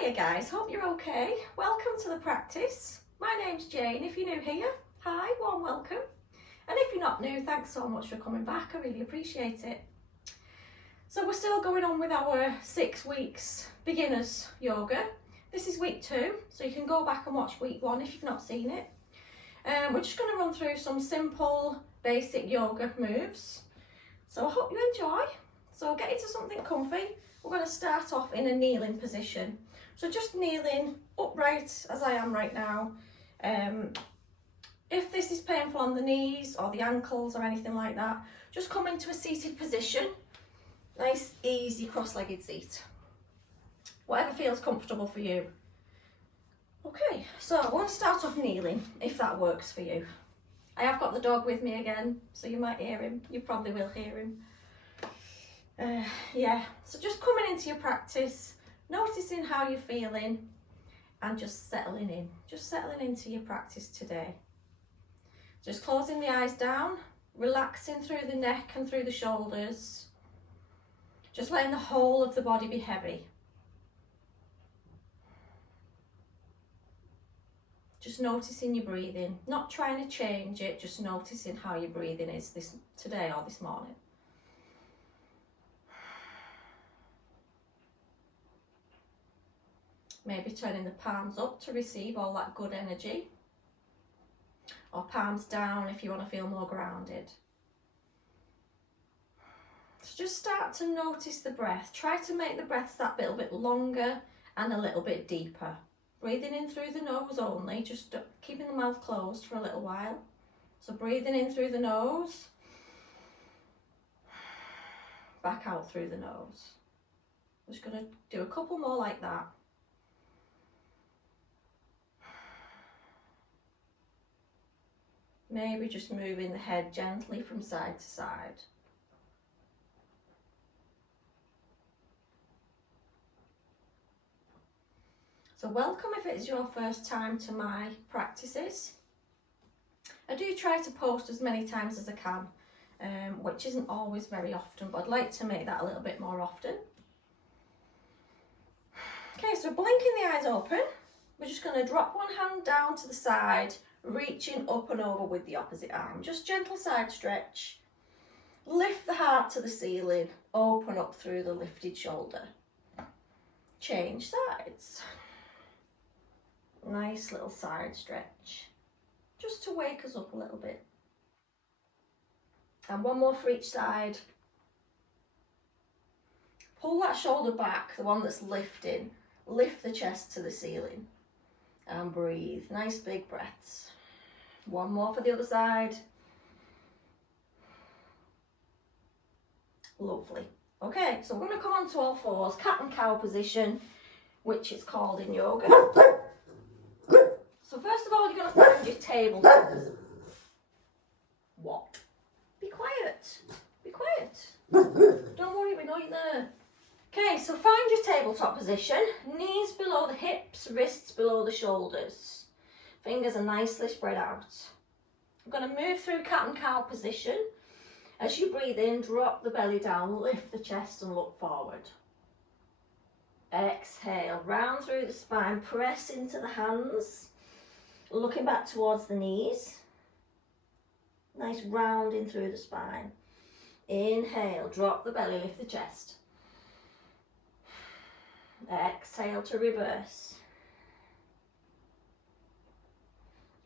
Hiya guys, hope you're okay. Welcome to the practice. My name's Jane. If you're new here, hi, warm welcome. And if you're not new, thanks so much for coming back. I really appreciate it. So we're still going on with our 6 weeks beginners yoga. This is week 2, so you can go back and watch week 1 if you've not seen it. We're just going to run through some simple basic yoga moves. So I hope you enjoy. So get into something comfy. We're going to start off in a kneeling position. So just kneeling upright as I am right now. If this is painful on the knees or the ankles or anything like that, just come into a seated position. Nice, easy, cross-legged seat. Whatever feels comfortable for you. Okay, so I want to start off kneeling, if that works for you. I have got the dog with me again, so you might hear him. You probably will hear him. Yeah, so just coming into your practice, noticing how you're feeling and just settling in. Just settling into your practice today. Just closing the eyes down, relaxing through the neck and through the shoulders. Just letting the whole of the body be heavy. Just noticing your breathing, not trying to change it, just noticing how your breathing is today or this morning. Maybe turning the palms up to receive all that good energy, or palms down if you want to feel more grounded. So just start to notice the breath. Try to make the breaths that little bit longer and a little bit deeper. Breathing in through the nose only, just keeping the mouth closed for a little while. So breathing in through the nose, back out through the nose. I'm just going to do a couple more like that. Maybe just moving the head gently from side to side. So welcome if it's your first time to my practices. I do try to post as many times as I can, which isn't always very often, but I'd like to make that a little bit more often. Okay, so blinking the eyes open, we're just going to drop one hand down to the side, reaching up and over with the opposite arm. Just gentle side stretch. Lift the heart to the ceiling, open up through the lifted shoulder. Change sides. Nice little side stretch, just to wake us up a little bit. And one more for each side. Pull that shoulder back, the one that's lifting. Lift the chest to the ceiling and breathe. Nice big breaths. One more for the other side. Lovely. Okay, so we're going to come onto all fours, cat and cow position, which is called in yoga. So first of all, you're going to find your tabletop. What? Be quiet. Be quiet. Don't worry, we know you're there. Okay, so find your tabletop position. Knees below the hips, wrists below the shoulders. Fingers are nicely spread out. I'm going to move through cat and cow position. As you breathe in, drop the belly down, lift the chest and look forward. Exhale, round through the spine, press into the hands. Looking back towards the knees. Nice rounding through the spine. Inhale, drop the belly, lift the chest. Exhale to reverse.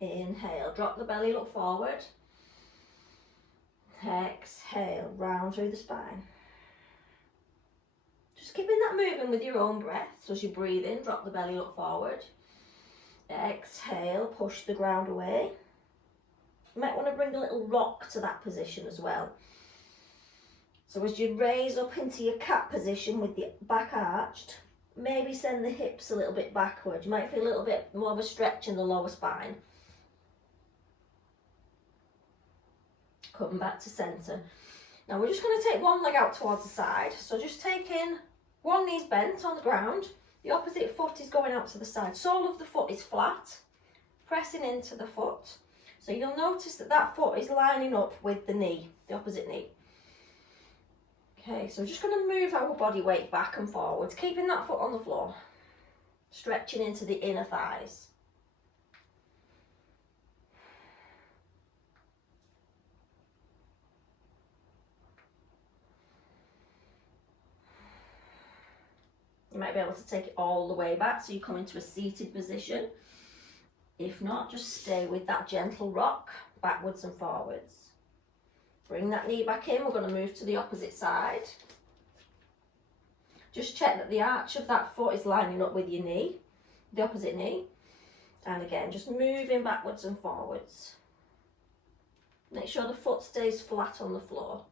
Inhale, drop the belly, look forward. Exhale, round through the spine. Just keeping that moving with your own breath. So as you breathe in, drop the belly, look forward. Exhale, push the ground away. You might want to bring a little rock to that position as well. So as you raise up into your cat position with the back arched, maybe send the hips a little bit backward. You might feel a little bit more of a stretch in the lower spine. Coming back to centre. Now we're just going to take one leg out towards the side. So just taking one knee's bent on the ground. The opposite foot is going out to the side. Sole of the foot is flat, pressing into the foot. So you'll notice that that foot is lining up with the knee, the opposite knee. Okay, so we're just going to move our body weight back and forwards, keeping that foot on the floor. stretching into the inner thighs. You might be able to take it all the way back so you come into a seated position. If not, just stay with that gentle rock backwards and forwards. Bring that knee back in. We're going to move to the opposite side. Just check that the arch of that foot is lining up with your knee, the opposite knee. And again, just moving backwards and forwards. Make sure the foot stays flat on the floor.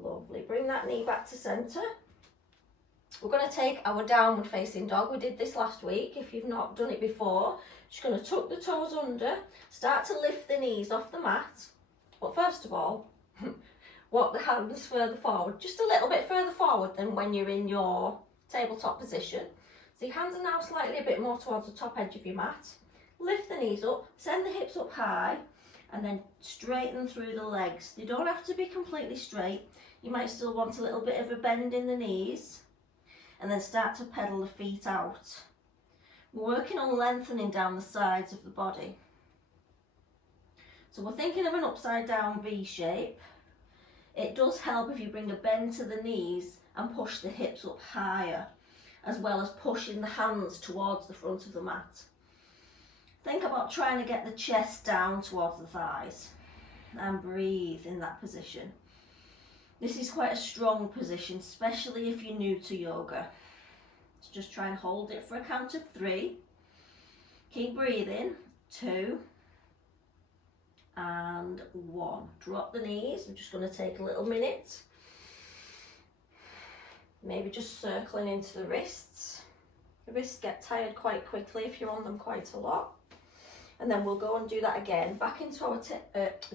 Lovely. Bring that knee back to centre. We're going to take our downward facing dog. We did this last week. If you've not done it before, just going to tuck the toes under, start to lift the knees off the mat. But first of all, walk the hands further forward, just a little bit further forward than when you're in your tabletop position. So your hands are now slightly a bit more towards the top edge of your mat. Lift the knees up, send the hips up high, and then straighten through the legs. They don't have to be completely straight. You might still want a little bit of a bend in the knees, and then start to pedal the feet out. We're working on lengthening down the sides of the body. So we're thinking of an upside down V shape. It does help if you bring a bend to the knees and push the hips up higher, as well as pushing the hands towards the front of the mat. Think about trying to get the chest down towards the thighs and breathe in that position. This is quite a strong position, especially if you're new to yoga. So just try and hold it for a count of 3. Keep breathing. 2 and 1. Drop the knees. I'm just going to take a little minute. Maybe just circling into the wrists. The wrists get tired quite quickly if you're on them quite a lot. And then we'll go and do that again. Back into our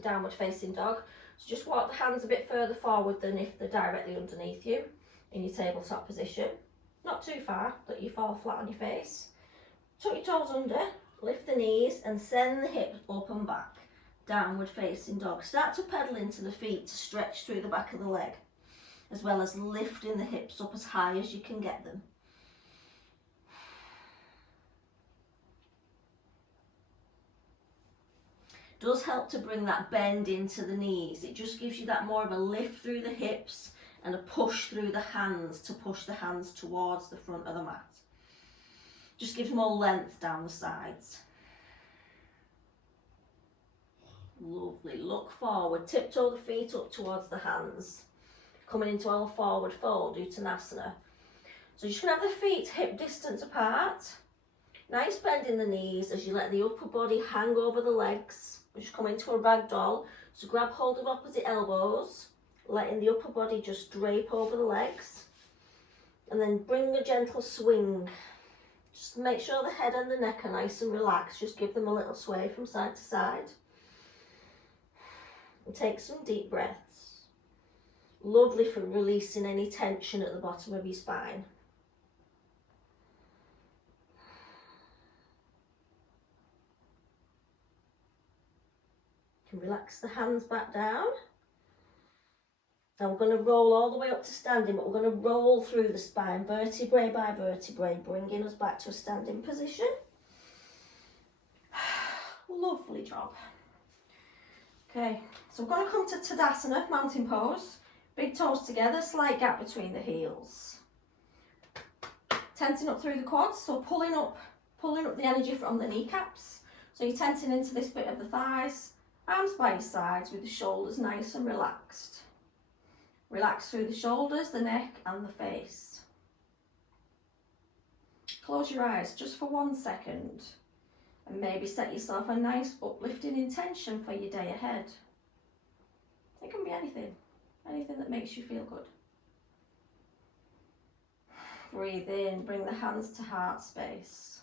downward facing dog. So just walk the hands a bit further forward than if they're directly underneath you in your tabletop position. Not too far that you fall flat on your face. Tuck your toes under, lift the knees and send the hips up and back. Downward facing dog. Start to pedal into the feet to stretch through the back of the leg, as well as lifting the hips up as high as you can get them. Does help to bring that bend into the knees. It just gives you that more of a lift through the hips and a push through the hands to push the hands towards the front of the mat. Just gives more length down the sides. Lovely. Look forward. Tiptoe the feet up towards the hands. Coming into our forward fold, Uttanasana. So you're just going to have the feet hip distance apart. Nice bend in the knees as you let the upper body hang over the legs. Just come into a ragdoll. So grab hold of opposite elbows, letting the upper body just drape over the legs. And then bring a gentle swing. Just make sure the head and the neck are nice and relaxed. Just give them a little sway from side to side. And take some deep breaths. Lovely for releasing any tension at the bottom of your spine. You can relax the hands back down. Now we're going to roll all the way up to standing, but we're going to roll through the spine, vertebrae by vertebrae, bringing us back to a standing position. Lovely job. Okay, so we're going to come to Tadasana, mountain pose. Big toes together, slight gap between the heels. Tensing up through the quads, so pulling up the energy from the kneecaps. So you're tensing into this bit of the thighs, arms by your sides with the shoulders nice and relaxed. Relax through the shoulders, the neck and the face. Close your eyes just for 1 second and maybe set yourself a nice uplifting intention for your day ahead. It can be anything that makes you feel good. Breathe in, bring the hands to heart space.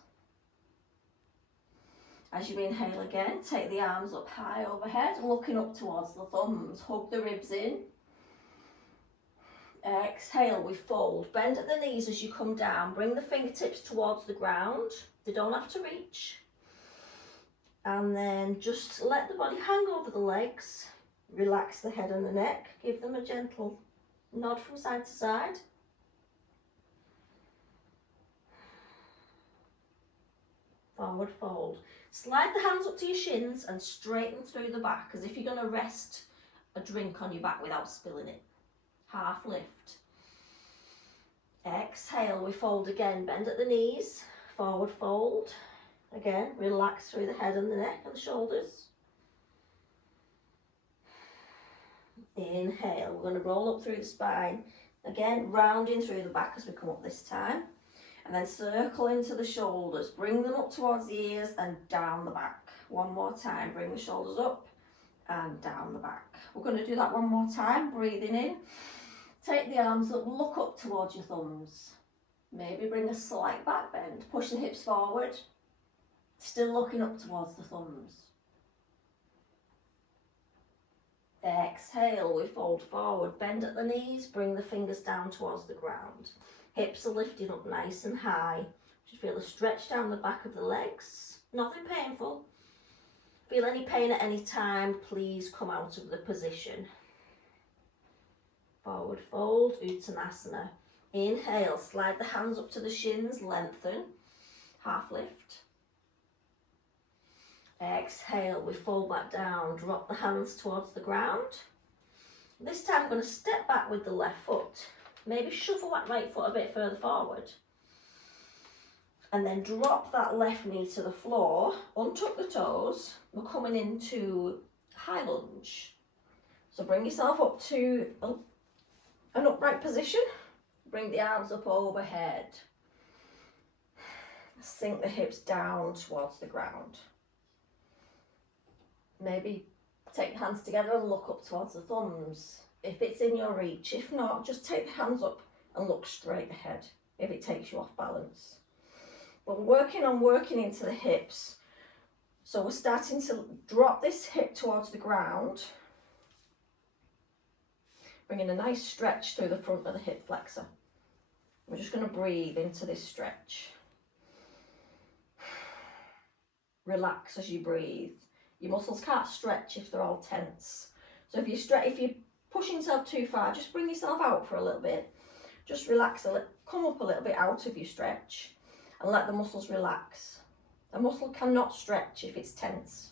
As you inhale again, take the arms up high overhead, looking up towards the thumbs, hug the ribs in. Exhale, we fold. Bend at the knees as you come down. Bring the fingertips towards the ground. They don't have to reach. And then just let the body hang over the legs. Relax the head and the neck. Give them a gentle nod from side to side. Forward fold. Slide the hands up to your shins and straighten through the back as if you're going to rest a drink on your back without spilling it. Half lift. Exhale, we fold again. Bend at the knees. Forward fold. Again, relax through the head and the neck and the shoulders. Inhale, we're going to roll up through the spine. Again, rounding through the back as we come up this time. And then circle into the shoulders. Bring them up towards the ears and down the back. One more time. Bring the shoulders up and down the back. We're going to do that one more time. Breathing in. Take the arms up, look up towards your thumbs. Maybe bring a slight back bend. Push the hips forward. Still looking up towards the thumbs. Exhale, we fold forward. Bend at the knees. Bring the fingers down towards the ground. Hips are lifted up nice and high. Just feel a stretch down the back of the legs. Nothing painful. Feel any pain at any time, please come out of the position. Forward fold, Uttanasana. Inhale, slide the hands up to the shins, lengthen. Half lift. Exhale, we fold back down, drop the hands towards the ground. This time I'm going to step back with the left foot. Maybe shuffle that right foot a bit further forward. And then drop that left knee to the floor, untuck the toes. We're coming into high lunge. So bring yourself up to an upright position. Bring the arms up overhead. Sink the hips down towards the ground. Maybe take the hands together and look up towards the thumbs. If it's in your reach, if not, just take the hands up and look straight ahead if it takes you off balance. But working into the hips. So we're starting to drop this hip towards the ground. Bringing a nice stretch through the front of the hip flexor. We're just going to breathe into this stretch. Relax as you breathe. Your muscles can't stretch if they're all tense. So if you push yourself too far, just bring yourself out for a little bit. Just relax a little, come up a little bit out of your stretch and let the muscles relax. A muscle cannot stretch if it's tense.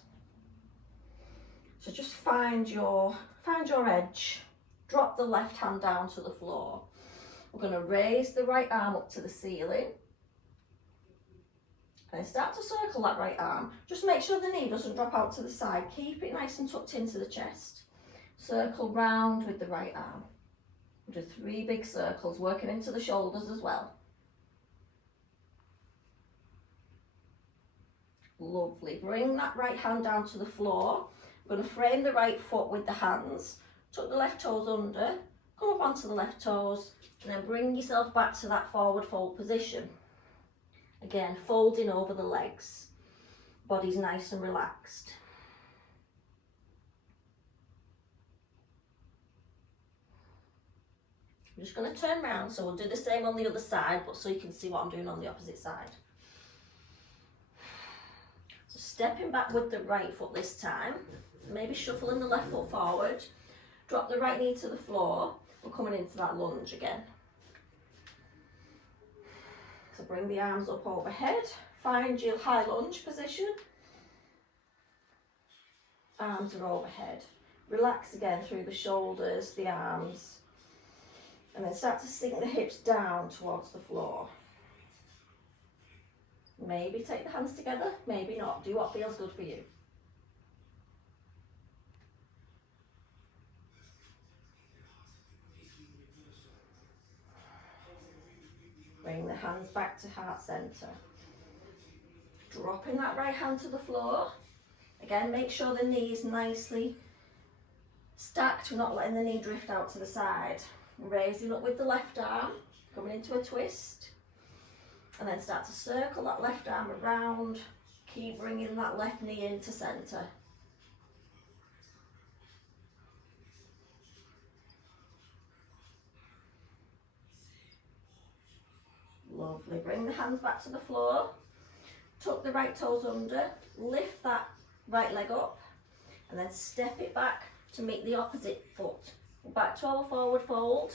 So just find your edge. Drop the left hand down to the floor. We're going to raise the right arm up to the ceiling. And start to circle that right arm. Just make sure the knee doesn't drop out to the side. Keep it nice and tucked into the chest. Circle round with the right arm. We'll do 3 big circles, working into the shoulders as well. Lovely. Bring that right hand down to the floor. We're going to frame the right foot with the hands. Tuck the left toes under. Come up onto the left toes. And then bring yourself back to that forward fold position. Again, folding over the legs. Body's nice and relaxed. I'm just going to turn around, so we'll do the same on the other side, but so you can see what I'm doing on the opposite side. So stepping back with the right foot this time, maybe shuffling the left foot forward, drop the right knee to the floor. We're coming into that lunge again. So bring the arms up overhead, find your high lunge position. Arms are overhead. Relax again through the shoulders, the arms. And then start to sink the hips down towards the floor. Maybe take the hands together, maybe not. Do what feels good for you. Bring the hands back to heart center. Dropping that right hand to the floor. Again, make sure the knee is nicely stacked. We're not letting the knee drift out to the side. Raising up with the left arm, coming into a twist. And then start to circle that left arm around. Keep bringing that left knee into center. Lovely. Bring the hands back to the floor. Tuck the right toes under. Lift that right leg up. And then step it back to meet the opposite foot. Back to our forward fold.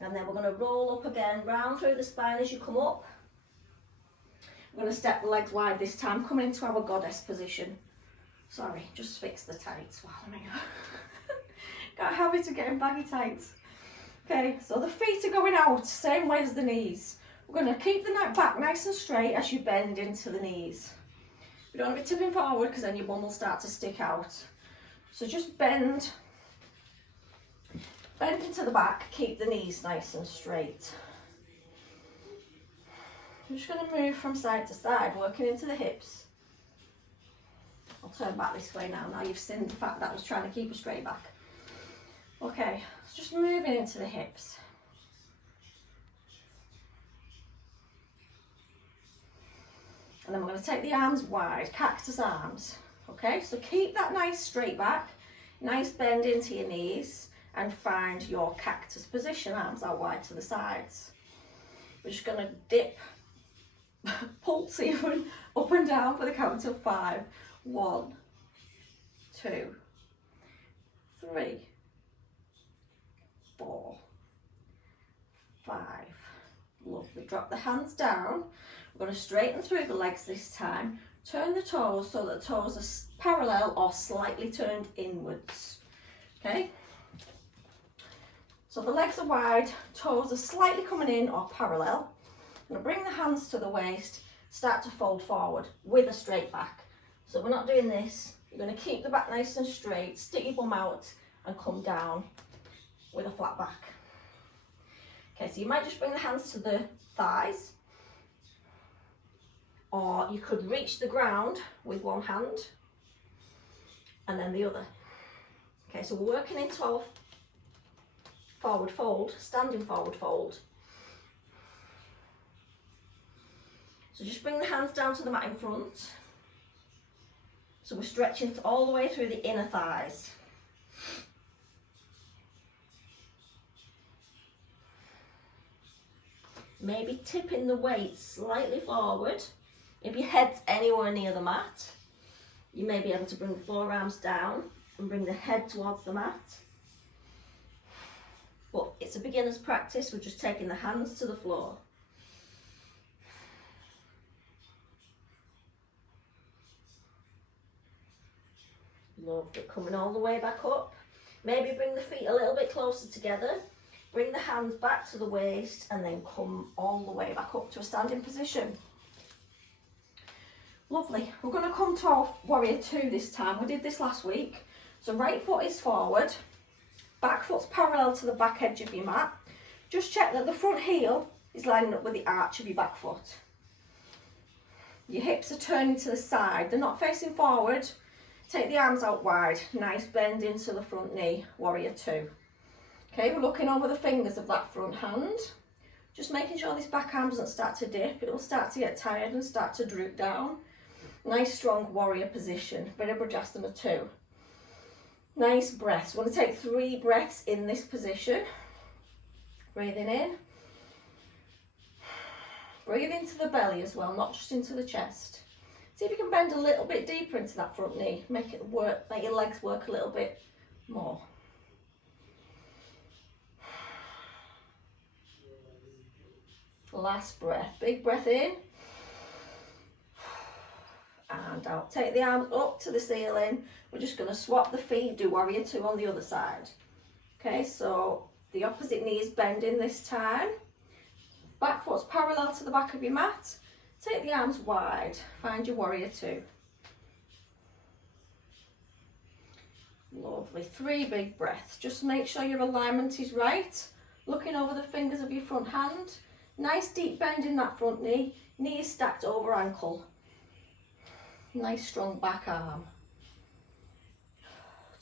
And then we're going to roll up again, round through the spine as you come up. We're going to step the legs wide this time, coming into our goddess position. Sorry, just fix the tights while I'm here. Got a habit of getting baggy tights. Okay, so the feet are going out, same way as the knees. We're going to keep the neck back nice and straight as you bend into the knees. You don't want to be tipping forward because then your bum will start to stick out. So just bend into the back, keep the knees nice and straight. I'm just going to move from side to side, working into the hips. I'll turn back this way now you've seen the fact that I was trying to keep a straight back. Okay, so just moving into the hips. And then we're going to take the arms wide, cactus arms. Okay, so keep that nice straight back, nice bend into your knees, and find your cactus position, arms out wide to the sides. We're just going to dip, pulse even, up and down for the count of 5. 1, 2, 3, 4, 5. Lovely. Drop the hands down. We're going to straighten through the legs this time. Turn the toes so that the toes are parallel or slightly turned inwards. Okay? So the legs are wide, toes are slightly coming in or parallel. I'm going to bring the hands to the waist, start to fold forward with a straight back. So we're not doing this. You're going to keep the back nice and straight, stick your bum out and come down with a flat back. Okay, so you might just bring the hands to the thighs, or you could reach the ground with one hand and then the other. Okay, so we're working into our forward fold, standing forward fold. So just bring the hands down to the mat in front. So we're stretching all the way through the inner thighs. Maybe tipping the weight slightly forward. If your head's anywhere near the mat, you may be able to bring the forearms down and bring the head towards the mat. But it's a beginner's practice, we're just taking the hands to the floor. Lovely, coming all the way back up. Maybe bring the feet a little bit closer together. Bring the hands back to the waist and then come all the way back up to a standing position. Lovely, we're going to come to our warrior 2 this time. We did this last week. So right foot is forward. Back foot's parallel to the back edge of your mat. Just check that the front heel is lining up with the arch of your back foot. Your hips are turning to the side, they're not facing forward. Take the arms out wide, nice bend into the front knee, warrior 2. Okay, we're looking over the fingers of that front hand. Just making sure this back arm doesn't start to dip, it will start to get tired and start to droop down. Nice strong warrior position, Virabhadrasana 2. Nice breaths. We want to take 3 breaths in this position. Breathing in. Breathe into the belly as well, not just into the chest. See if you can bend a little bit deeper into that front knee. Make it work, make your legs work a little bit more. Last breath. Big breath in. And out. Take the arms up to the ceiling. We're just going to swap the feet, do warrior 2 on the other side. Okay, so the opposite knee is bending this time. Back foot's parallel to the back of your mat. Take the arms wide. Find your warrior 2. Lovely. 3 big breaths. Just make sure your alignment is right. Looking over the fingers of your front hand. Nice deep bend in that front knee. Knee is stacked over ankle. Nice strong back arm.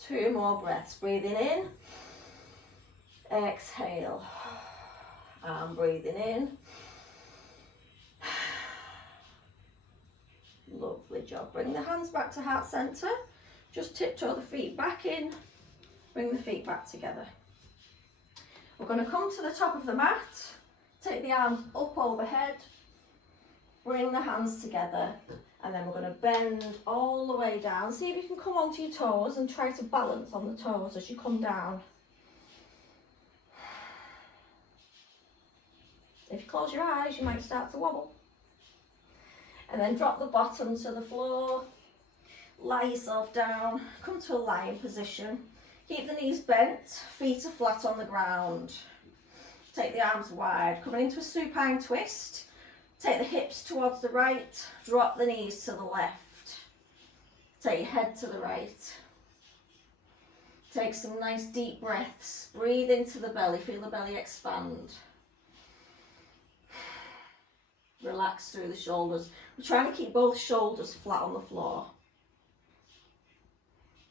2 more breaths. Breathing in. Exhale. And breathing in. Lovely job. Bring the hands back to heart center. Just tiptoe the feet back in. Bring the feet back together. We're going to come to the top of the mat. Take the arms up overhead, bring the hands together, and then we're going to bend all the way down. See if you can come onto your toes and try to balance on the toes as you come down. If you close your eyes, you might start to wobble. And then drop the bottom to the floor, lie yourself down, come to a lying position. Keep the knees bent, feet are flat on the ground. Take the arms wide, coming into a supine twist. Take the hips towards the right, drop the knees to the left. Take your head to the right. Take some nice deep breaths, breathe into the belly, feel the belly expand. Relax through the shoulders. We're trying to keep both shoulders flat on the floor.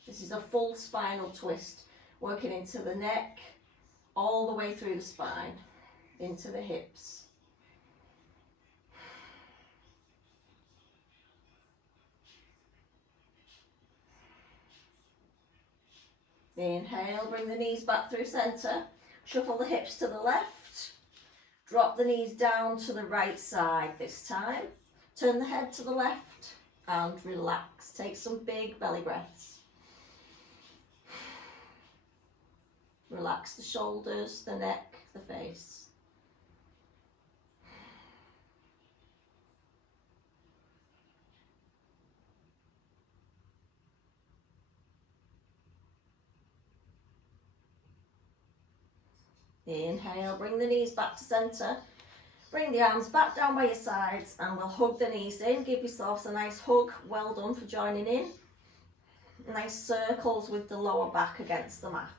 This is a full spinal twist, working into the neck, all the way through the spine, into the hips. Inhale, bring the knees back through centre, shuffle the hips to the left. Drop the knees down to the right side this time. Turn the head to the left and relax. Take some big belly breaths. Relax the shoulders, the neck, the face. Inhale, bring the knees back to centre. Bring the arms back down by your sides and we'll hug the knees in. Give yourselves a nice hug. Well done for joining in. Nice circles with the lower back against the mat.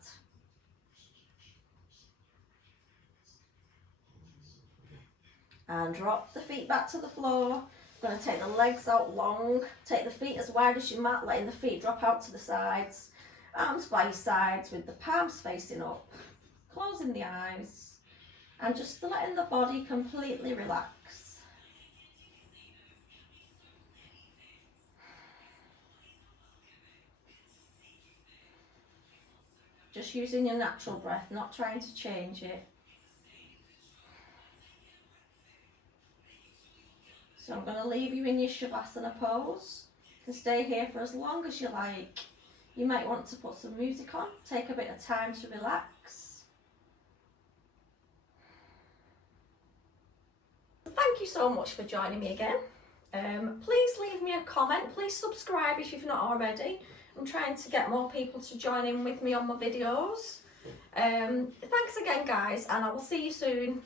And drop the feet back to the floor. We're going to take the legs out long. Take the feet as wide as your mat, letting the feet drop out to the sides. Arms by your sides with the palms facing up. Closing the eyes and just letting the body completely relax. Just using your natural breath, not trying to change it. So I'm going to leave you in your Shavasana pose. You can stay here for as long as you like. You might want to put some music on, take a bit of time to relax. Thank you so much for joining me again. Please leave me a comment. Please subscribe if you've not already. I'm trying to get more people to join in with me on my videos. Thanks again, guys, and I will see you soon.